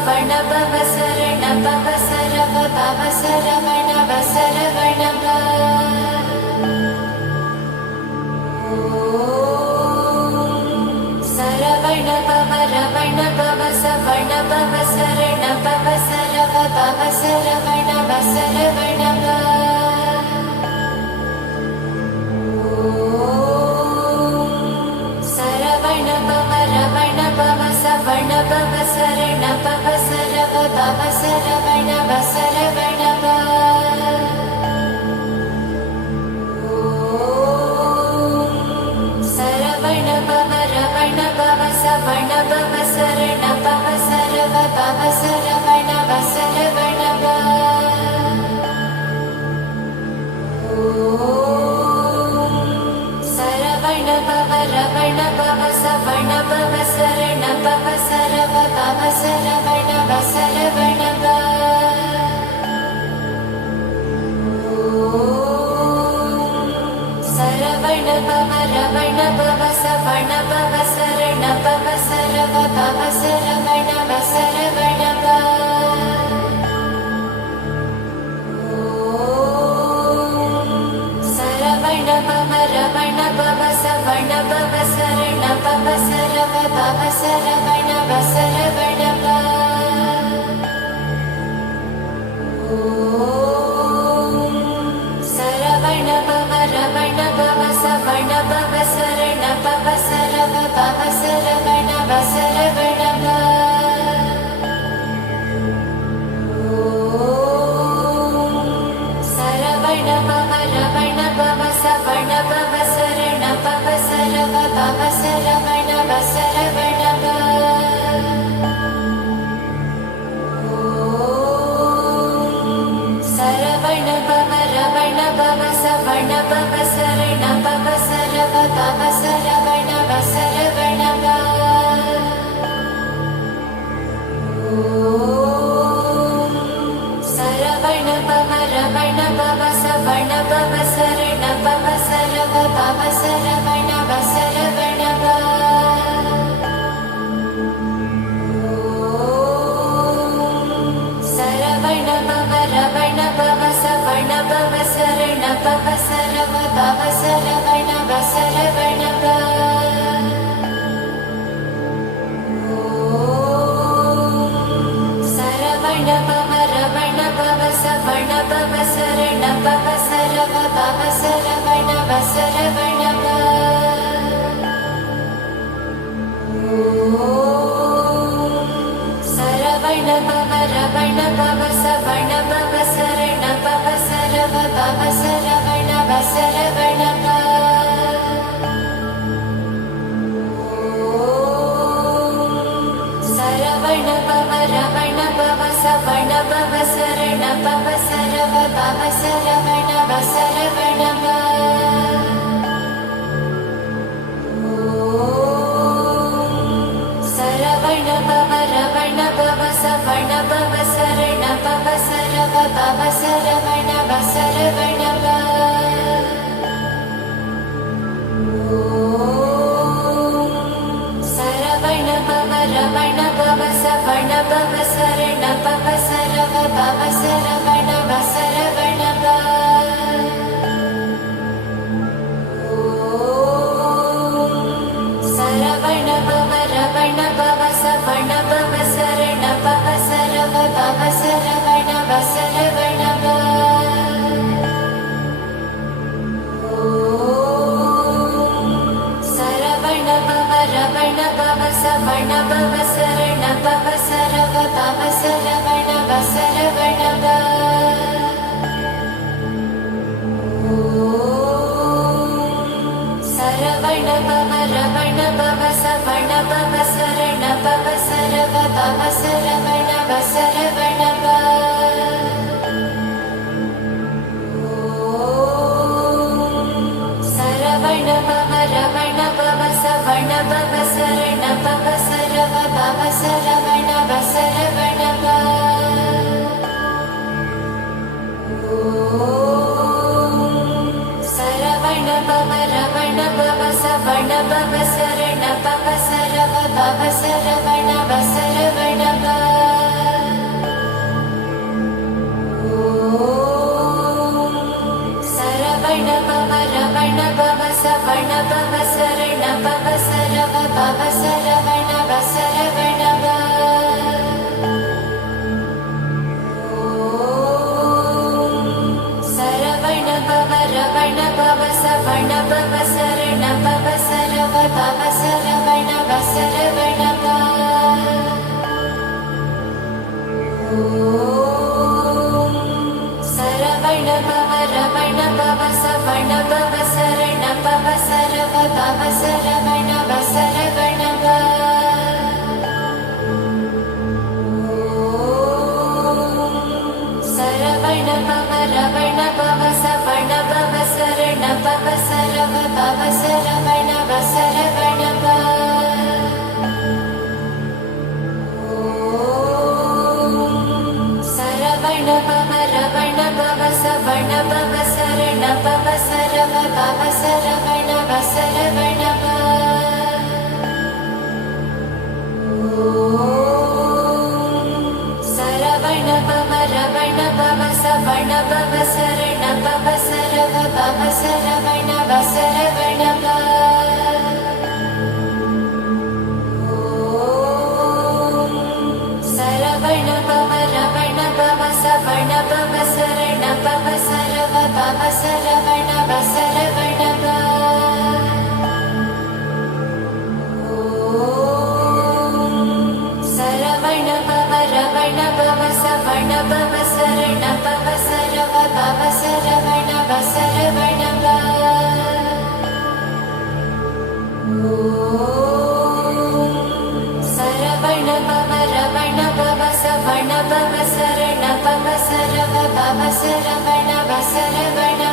சரவண பவ சரண பவ சரவ பவ சரவண பவ சரவண சரவண பவ ரவண பவ சவண பவ சரண பவ சரவ பவ சரவண பவ சரவண சரவண பவ ரவண பவ சவண பவ சரண பவ சரவ பவ சரவண பவ சரவண சரவண பவ ரவண பவ சவண பவ சரண பவ சரவ பவ சரவண பவ சரவண சரவண பவ ரவண பவ சவண பவ சரண பவ சரவ பவ சரவண பவ சரவண சரவண பவ ரவண பவ சவண பவ சரண பவ சரவ பவ சரவண பவ சரவண சரவண பவ ரவண பவ சவண பவ சரண பவ சரவ பவ சரவண பவ சரவண சரவண பவ ரவண பவ சவண பவ சரண பவ சரவ பவ சரவண பவ சரவண சரவண பவ ரவண பவ சவண பவ சரண பவ சரவ பவ சரவண பவ சரவண சரவண பவ ரவண பவ சவண பவ சரண பவ சரவ பவ சரவண பவ சரவண சரவண பவ ரவண பவ சவண பவ சரண பவ சரவ பவ சரவண பவ சரவண சரவண பவ ரவண பவ சவண பவ சரண பவ சரவ பவ சரவண பவ சரவண சரவண பவ ரவண பவ சவண பவ சரண பவ சரவ பவ சரவண பவ சரவண சரவண பவ ரவண பவ சவண பவ சரண பவ சரவ பவ சரவண பவ சரவண சரவண பவ ரவண பவ சவண பவ சரண பவ சரவ பவ சரவண பவ சரவண சரவண பவ ரவண பவ சவண பவ சரண பவ சரவ பவ சரவண பவ சரவண சரவண பவ ரவண பவ சவண பவ சரண பவ சரவ பவ சரவண பவ சரவண சரவண பவ ரவண பவ சவண பவ சரண பவ சரவ பவ சரவண பவ சரவண சரவண பவ ரவண பவ சவண பவ சரண பவ சரவ பவ சரவண பவ சரவண சரவண பவ ரவண பவ சவண பவ சரண பவ சரவ பவ சரவண பவ சரவண சரவண பவ ரவண பவ சவண பவ சரண பவ சரவ பவ சரவண பவ சரவண சரவண பவ ரவண பவ சவண பவ சரண பவ சரவ பவ சரவண பவ சரவண भव सवण भव शरण भव सरव भव सरवण वसरवण सरवण भव रवण भव सवण भव शरण भव सरव भव सरवण वसरवण सरवण भव रवण भव सवण भव शरण भव सरव भव सरवण वसरवण सरवण भव रवण भव सवण भव शरण भव सरव भव सरवण वसरवण सरवण भव रवण भव सवण भव शरण भव सरव भव सरवण वसरवण सरवण भव रवण भव सवण भव शरण भव सरव भव सरवण वसरवण सरवण भव रवण भव सवण भव शरण भव सरव भव सरवण वसरवण सरवण भव रवण भव सवण भव शरण भव सरव भव सरवण वसरवण सरवण भव रवण भव सवण भव शरण भव सरव भव सरवण वसरवण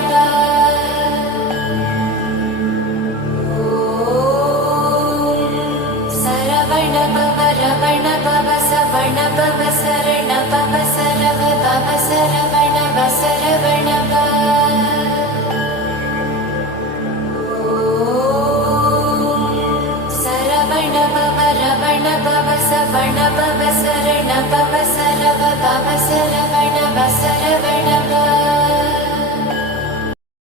सरवण भव रवण भव सवण भव शरण भव सरव भव सरवण वसरवण सरवण भव रवण भव सवण भव शरण भव सरव भव सरवण वसरवण